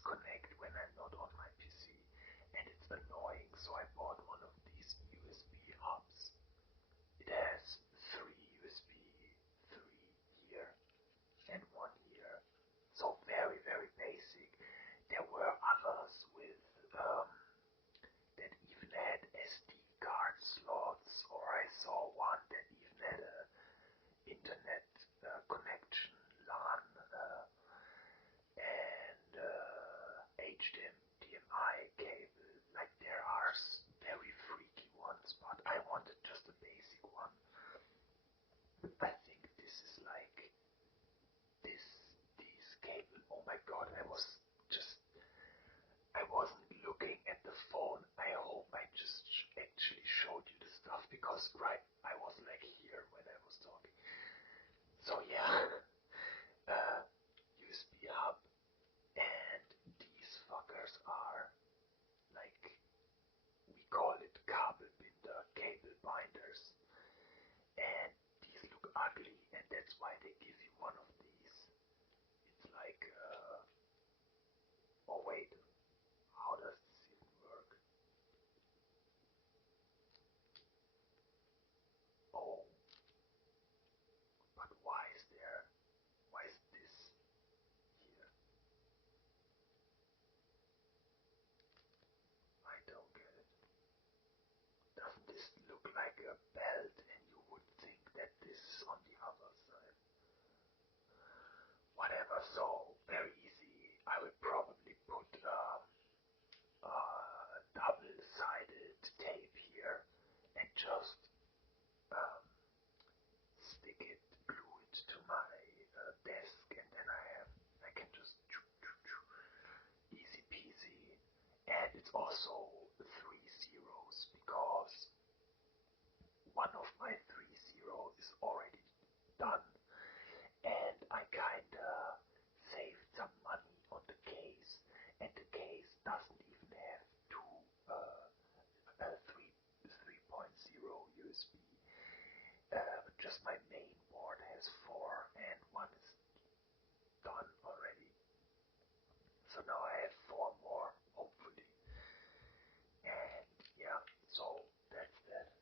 disconnect when I'm not on my PC, and it's annoying, so I bought one of these USB hubs. It has three USB, three here and one here. So very, very basic. There were others with that even had SD card slots, or I saw one that even had a internet connection, LAN, and HDMI cable. Like there are very freaky ones, but I wanted just a basic one. I think this is like these cable. Oh my god! I wasn't looking at the phone. I hope I just actually showed you the stuff because right, I was like here when I was talking. So yeah, USB hub, and these fuckers are like, we call it cable binders, and these look ugly, and that's why they give you one of these. It's like, oh wait, how does this even work? Oh, but why is this here? I don't get it. Doesn't this look like a belt, and you would think that this is on the other side? Whatever, so very easy. I will probably put double-sided tape here and just um, stick it, glue it to my desk, and then I can just easy peasy. And it's also 3 zeros because one of my 3 zeros is already done, and I kinda saved some money on the case, and the case doesn't even have two uh, 3.0 USB. Just my main board has four, and one is done already. So now I have four more, hopefully. And yeah, so that's that.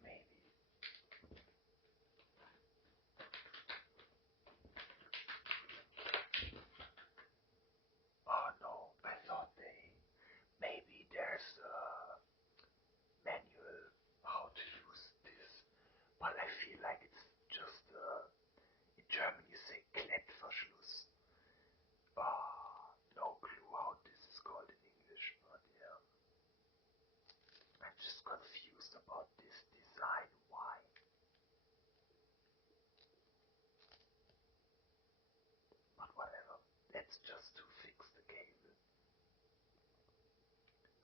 Maybe. Oh no, I thought maybe there's a manual how to use this, but I feel like it's just in German you say Klettverschluss. No clue how this is called in English, but yeah. I'm just confused about this design. Why? But whatever. That's just to fix the cable.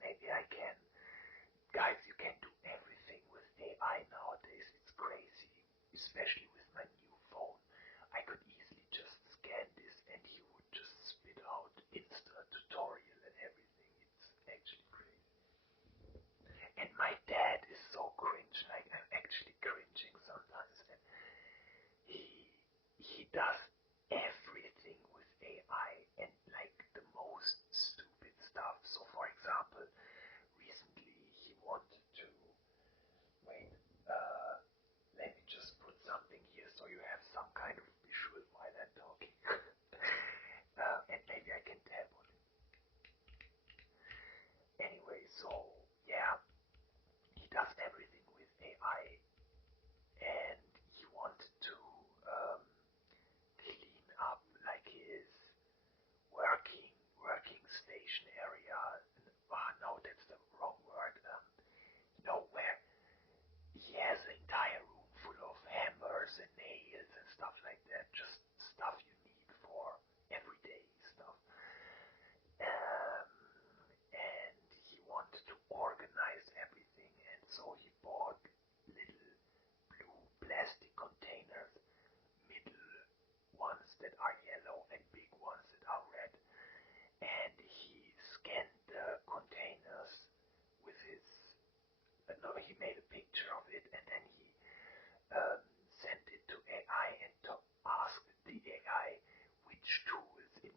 Maybe I can. Guys, you can do everything with AI nowadays. It's crazy. Especially with my new phone. I could easily just scan this and he would just spit out Insta tutorial and everything. It's actually crazy. And my dad is so cringe, like I'm actually cringing sometimes. And he does everything with AI, and like the most stupid stuff. So for example, recently he wanted to wait, let me just put something here so you have some kind of visual while I'm talking. And maybe I can tap on it. Anyway, so yeah, he does everything with AI, and he wanted to um, clean up like his working station area. No, that's the wrong word. Nowhere. He has an entire room full of hammers and nails and stuff like that. Just stuff you need for everyday stuff. And he wanted to organize everything, and so he bought little blue plastic containers, middle ones that are yellow and big ones that are red, and he scanned the containers with his, no, he made a picture of it, and then he sent it to AI and asked the AI which tools in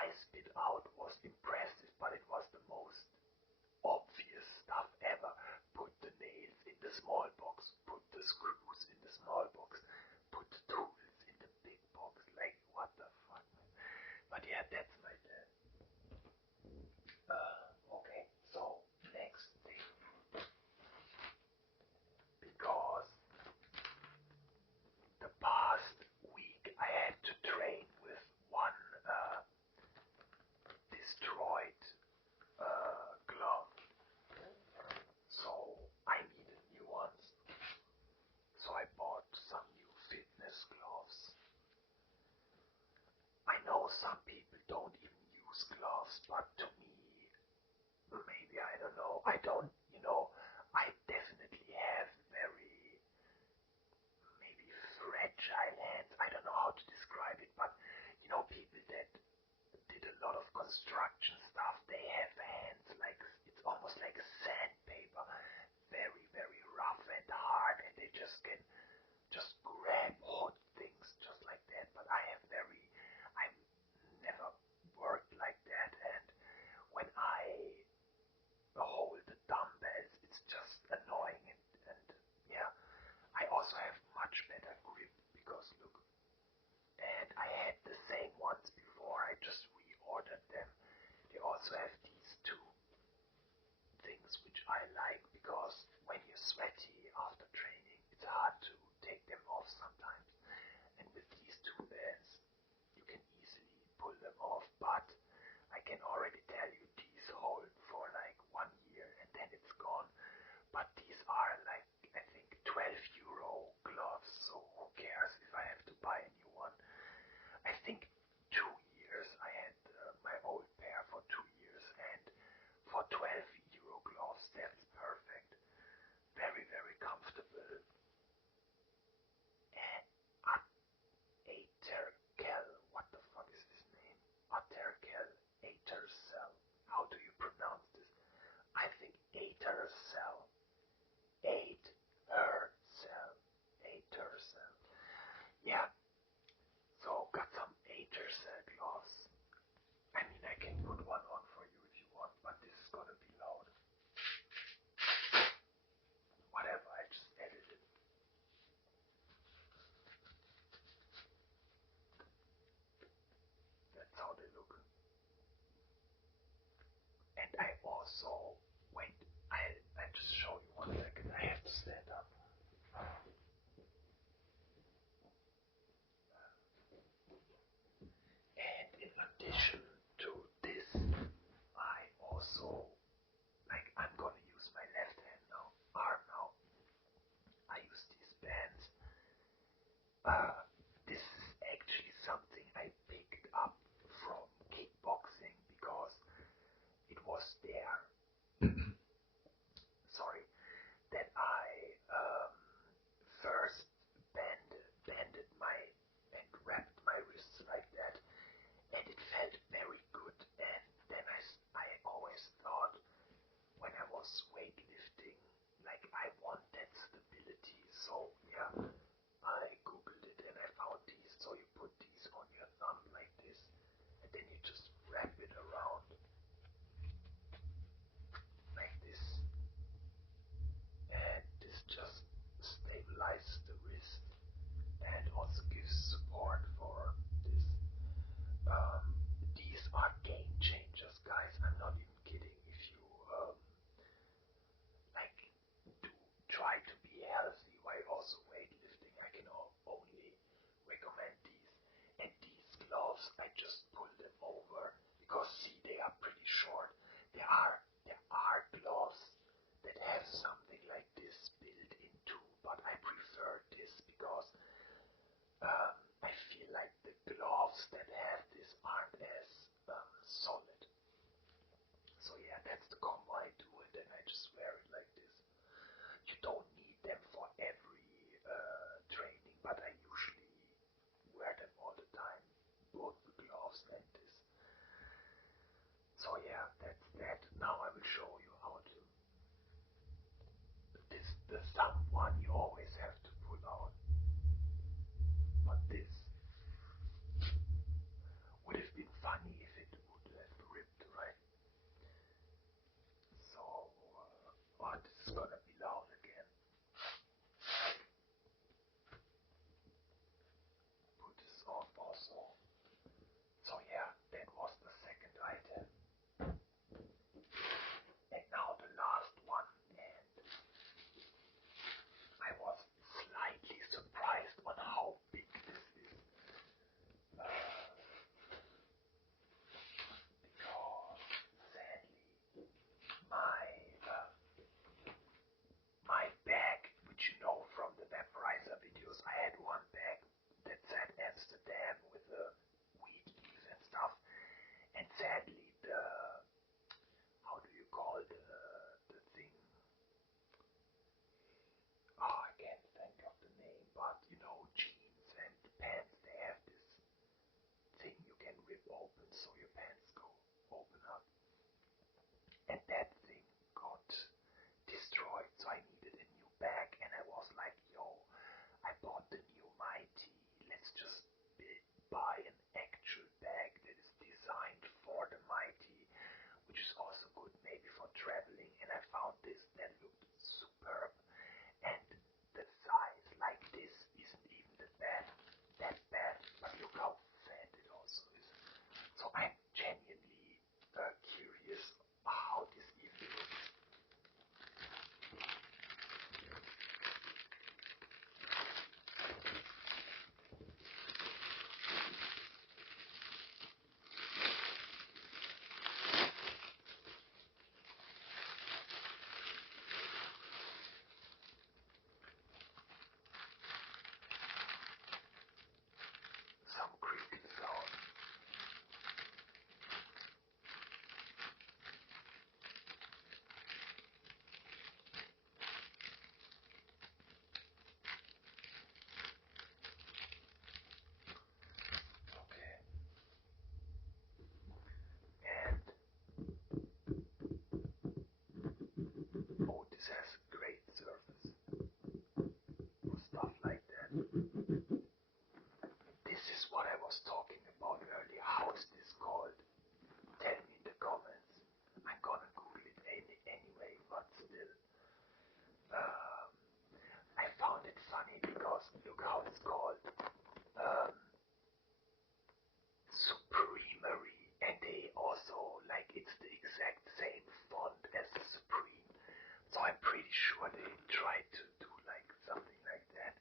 I spit out was impressive, but it was the most obvious stuff ever. Put the nails in the small box, put the screws in the small box, put the tools in the big box. Like, what the fuck, man? But yeah, that's my plan. Okay, so next thing, because the past week I had to train with one destroyed glove, so I needed new ones. So I bought some new fitness gloves. I know some people don't even use gloves, but to me, maybe, I don't know. I don't, I definitely have very, maybe fragile hands. I don't know how to describe it, but people that did a lot of construction stuff, they have hands like, it's almost like sandpaper, very, very rough and hard, and they just can just grab hot things just like that. But I've never worked like that, and when I hold the dumbbells, it's just annoying, and yeah, I also have much better grip because look, and I had the same ones before, I just reordered them. They also have these two things which I like because when you're sweaty after training, it's hard to take them off sometimes. And with these two bands, you can easily pull them off. But I can already tell you these hold for like 1 year and then it's gone. But these are like, I think, €12 gloves, so who cares if I have to buy a new one? I think 2 years. I had my old pair for 2 years, and for €12 gloves, that's perfect. Very, very comfortable. And Aterkel, what the fuck is this name? Aterkel, Atercel. How do you pronounce this? I think Atercel. Atercel. Atercel. Yeah, so got some Atercel gloves. I mean, I can put one on for you if you want, but this is gonna be loud. Whatever, I just edited. That's how they look. And I also, wait, I just show you 1 second. I have to stand up. And in addition to this, I also, like, I'm gonna use my left hand now, arm now. I use these bands. This is actually something I picked up from kickboxing because it was there. Sorry, that I first banded my and wrapped my wrists like that, and it felt very good. And then I always thought when I was weightlifting, like I want that stability. So yeah, I googled it and I found these. So you put these on your thumb like this, and then you just wrap it around like this, and this just stabilizes the wrist and also gives support for this. These are game changers, guys. I'm not even kidding. If you like do try to be healthy while also weightlifting, I can only recommend these. And these gloves, I just pull them over because see, they are pretty short. There are gloves that have something like this built into, but I prefer this because I feel like the gloves that have this aren't as solid. So yeah, that's the combo I do, and then I just wear it like this. You don't need them for every training, but I usually wear them all the time, both the gloves and this. So yeah, that's that. Now and that thing got destroyed, so I needed a new bag, and I was like, yo, I bought the new Mighty, let's just buy an actual bag that is designed for the Mighty, which is also good maybe for traveling, and I found this that looked superb, and the size like this isn't even that bad, but look how fat it also is. So I'm genuinely curious how this even looks. Some creaking sound. Okay. And oh, this has great surface for stuff like that. This is what I was talking about earlier. How is this called? Tell me in the comments. I'm gonna Google it anyway, but still. Um, I found it funny because look how it's called. Um, Supremery, and they also like it's the exact same font as the Supreme. So I'm pretty sure they tried to do like something like that.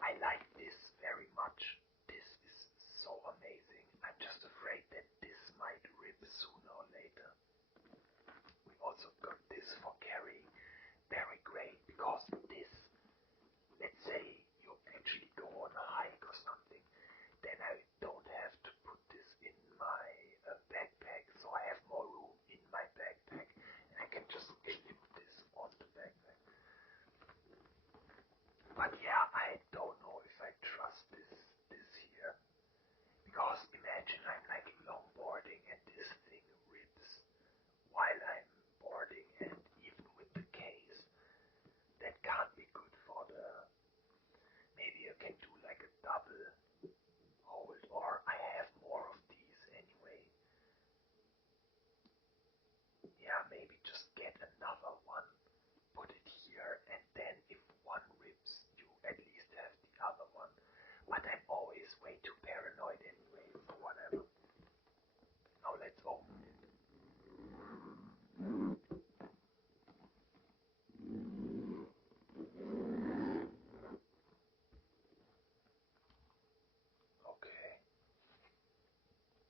I like this very much. This is so amazing. I'm just afraid that this might rip sooner or later. We also got this for carrying. Very great because this, let's say you actually go on a hike or something, then I don't have to put this in my backpack, so I have more room in my backpack, and I can just clip this on the backpack. But yeah, I don't know if I trust this here, because imagine I'm like longboarding and this thing rips while I'm boarding, and even with the case, that can't be good for the. Maybe you can do like a double hold, or I have more of these anyway. Yeah, maybe just get another one, put it here, and then if one rips, you at least have the other one. But I'm always way too paranoid anyway, so whatever. Now let's open it. Okay,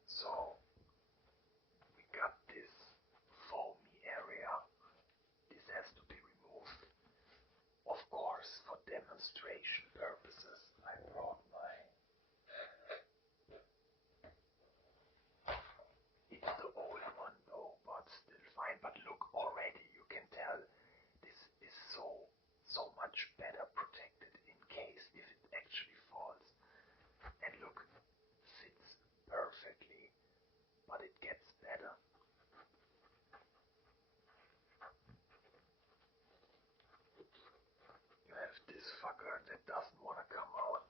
so we got this foamy area. This has to be removed. Of course, for demonstration purposes, I brought my. It's the old one though, but still fine. But look, already you can tell this is so much better protected in case if it actually falls. And look, fits perfectly, but it gets better. You have this fucker that doesn't want to come out.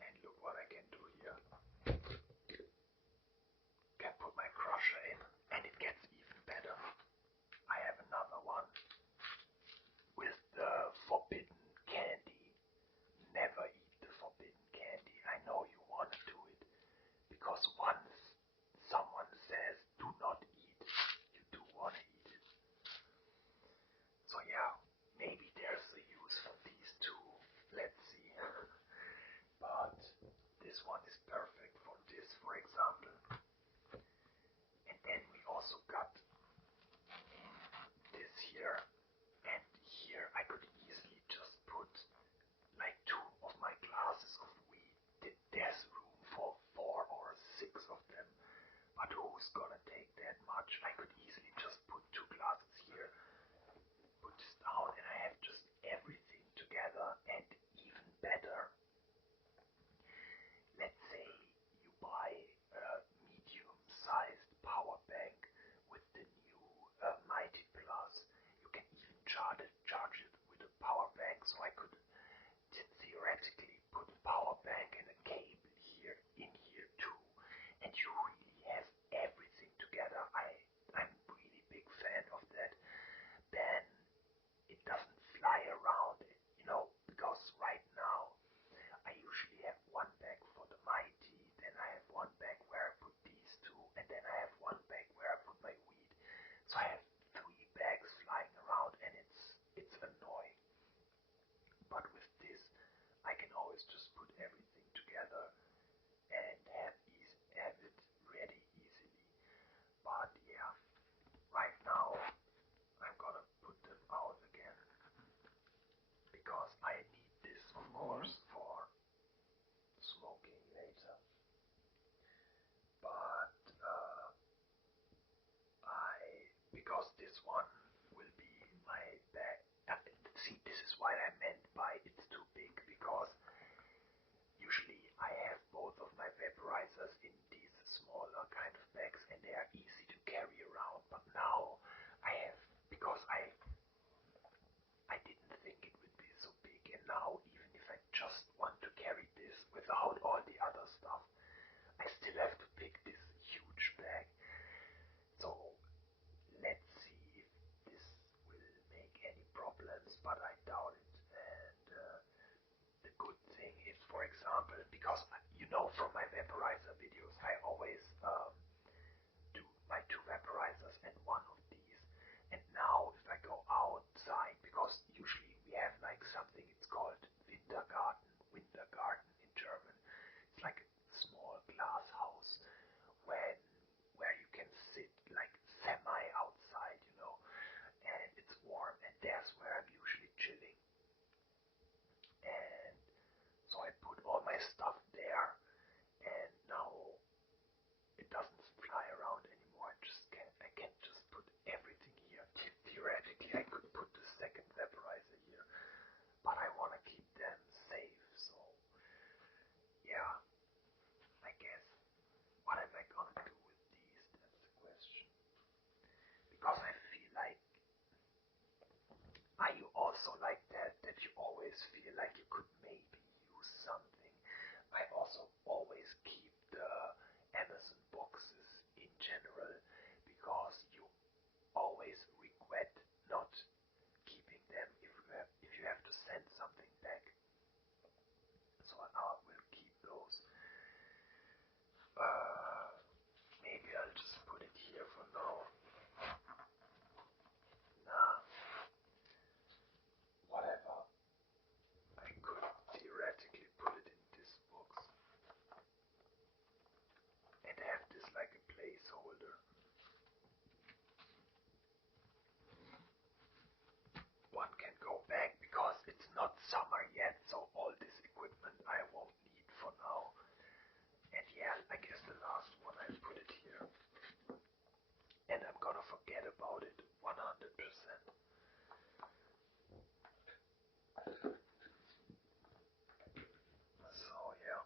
And look what I can do here. Can put my crusher in, and it gets even better. I have another one with the forbidden candy. Never eat the forbidden candy. I know you want to do it, because once someone says do not eat, you do want to eat it. So yeah, maybe there's a use for these two. Let's see. But this one is perfect for this, for example. And then we also got this here, and here I could easily just put like 2 of my glasses of weed. There's room for 4 or 6 of them, but who's gonna take that much? I could easily just put 2 glasses here, put this down, and I have just everything together. And even better, let's always feel like you could maybe use something. I also always keep the Amazon boxes in general because you always regret not keeping them if you have to send something back. So I will keep those. Maybe I'll just put it here for now. Nah, whatever. I could theoretically put it in this box and have this like a placeholder. One can go back because it's not summer yet, so all this equipment I won't need for now. And yeah, I guess the last one I put it here. And I'm gonna forget about it 100%. So yeah,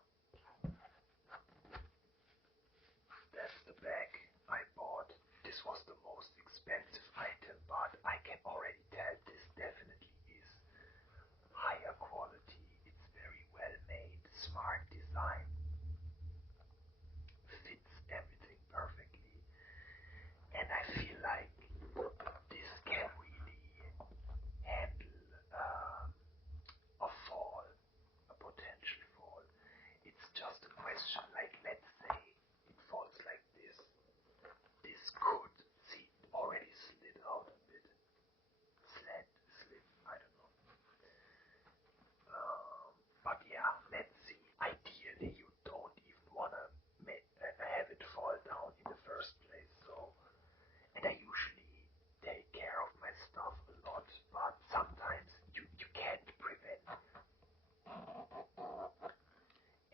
that's the bag I bought. This was the most expensive item, but I can already tell this definitely is higher quality. It's very well made, smart design, fits everything perfectly. And I feel like this can really handle a fall, a potential fall. It's just a question, like let's say it falls like this. This could, see, already slid out a bit. Slid, I don't know. But yeah, let's see. Ideally, you don't even wanna have it fall down in the first place. So, and I usually take care of my stuff a lot, but sometimes you can't prevent.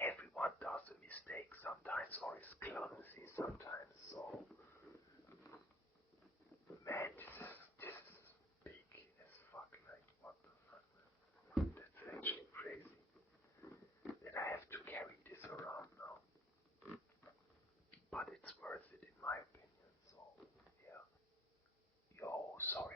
Everyone does a mistake sometimes, or is clumsy sometimes. So, man, this is big as fuck. Like, what the fuck, man? That's actually crazy. That I have to carry this around now. But it's worth it in my opinion, so yeah. Yo, sorry